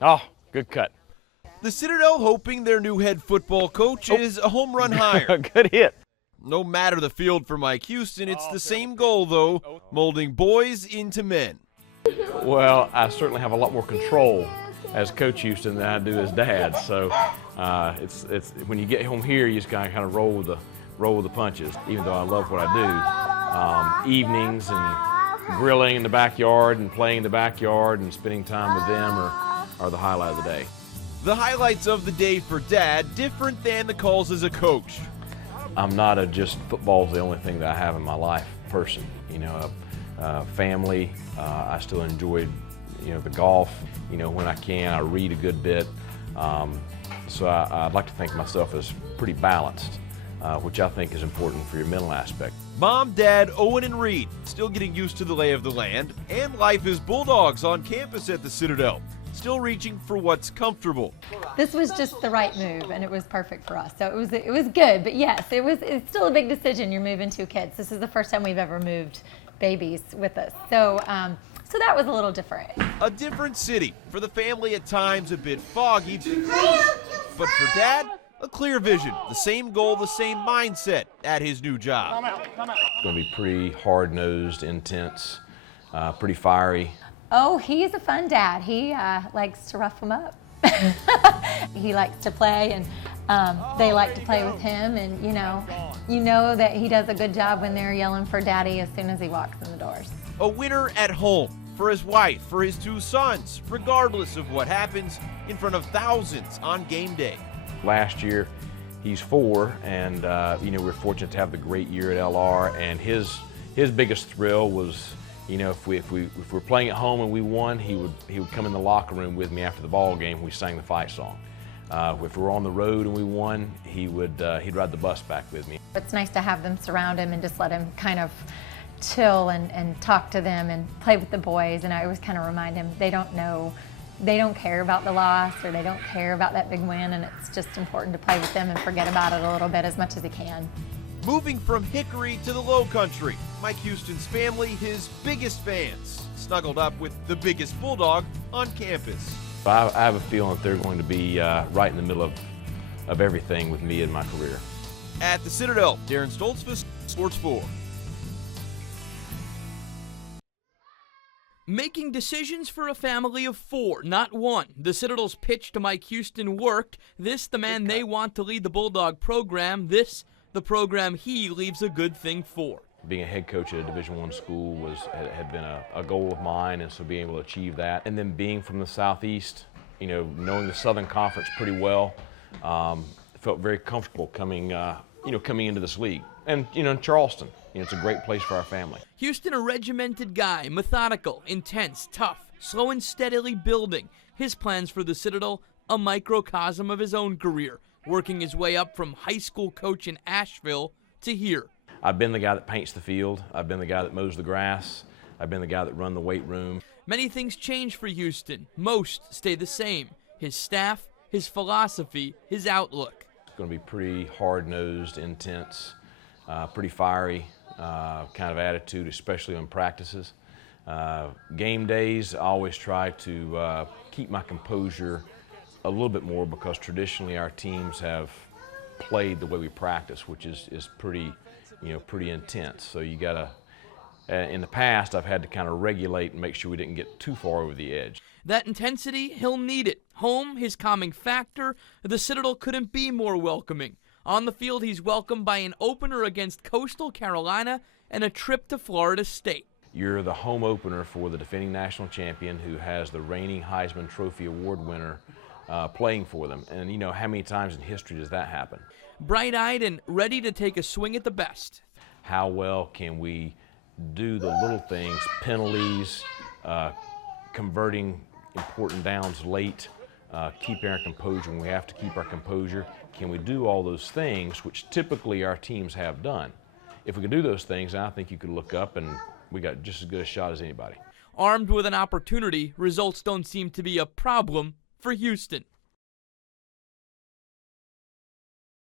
Oh, good cut. The Citadel hoping their new head football coach is a home run hire. Good hit. No matter the field for Mike Houston, it's the same goal, though, molding boys into men. Well, I certainly have a lot more control as Coach Houston than I do as Dad. So it's when you get home here, you just kind of roll with the punches. Even though I love what I do, evenings and grilling in the backyard and playing in the backyard and spending time with them are the highlight of the day. The highlights of the day for Dad, different than the calls as a coach. I'm not a just football's the only thing that I have in my life person. You know, family. I still enjoy, the golf. When I can, I read a good bit. So I'd like to think of myself as pretty balanced, which I think is important for your mental aspect. Mom, Dad, Owen, and Reed still getting used to the lay of the land, and life as Bulldogs on campus at the Citadel. Still reaching for what's comfortable. This was just the right move, and it was perfect for us. So it was good, but yes, it's still a big decision. You're moving 2 kids. This is the first time we've ever moved babies with us. So that was a little different. A different city. For the family at times a bit foggy, but for Dad, a clear vision. The same goal, the same mindset at his new job. It's going to be pretty hard-nosed, intense, pretty fiery. Oh, he's a fun dad. He likes to rough them up. He likes to play, and they like to play with him. And you know that he does a good job when they're yelling for daddy as soon as he walks in the doors. A winner at home for his wife, for his 2 sons, regardless of what happens in front of thousands on game day. Last year, he's 4, and we're fortunate to have the great year at LR. And his biggest thrill was, if we're playing at home and we won, he would come in the locker room with me after the ball game. We sang the fight song. If we were on the road and we won, he'd ride the bus back with me. It's nice to have them surround him and just let him kind of chill and talk to them and play with the boys. And I always kind of remind him they don't care about the loss, or they don't care about that big win, and it's just important to play with them and forget about it a little bit as much as he can. Moving from Hickory to the Low Country, Mike Houston's family, his biggest fans, snuggled up with the biggest Bulldog on campus. I have a feeling that they're going to be right in the middle of everything with me in my career. At the Citadel, Darren Stoltzfus, Sports 4. Making decisions for a family of 4, not 1. The Citadel's pitch to Mike Houston worked. This, the man they want to lead the Bulldog program. This, the program he leaves a good thing for. Being a head coach at a Division I school had been a goal of mine, and so being able to achieve that. And then being from the Southeast, knowing the Southern Conference pretty well, felt very comfortable coming into this league. And, in Charleston, it's a great place for our family. Houston, a regimented guy, methodical, intense, tough, slow and steadily building. His plans for the Citadel, a microcosm of his own career, working his way up from high school coach in Asheville to here. I've been the guy that paints the field. I've been the guy that mows the grass. I've been the guy that runs the weight room. Many things change for Houston. Most stay the same. His staff, his philosophy, his outlook. It's going to be pretty hard-nosed, intense, pretty fiery kind of attitude, especially on practices. Game days, I always try to keep my composure a little bit more, because traditionally our teams have played the way we practice, which is pretty intense. So you gotta, in the past, I've had to kind of regulate and make sure we didn't get too far over the edge. That intensity, he'll need it. Home, his calming factor. The Citadel couldn't be more welcoming. On the field, he's welcomed by an opener against Coastal Carolina and a trip to Florida State. You're the home opener for the defending national champion who has the reigning Heisman Trophy Award winner playing for them. And how many times in history does that happen? Bright-eyed and ready to take a swing at the best. How well can we do the little things, penalties, converting important downs late, keeping our composure when we have to keep our composure? Can we do all those things, which typically our teams have done? If we can do those things, I think you could look up and we got just as good a shot as anybody. Armed with an opportunity, results don't seem to be a problem for Houston.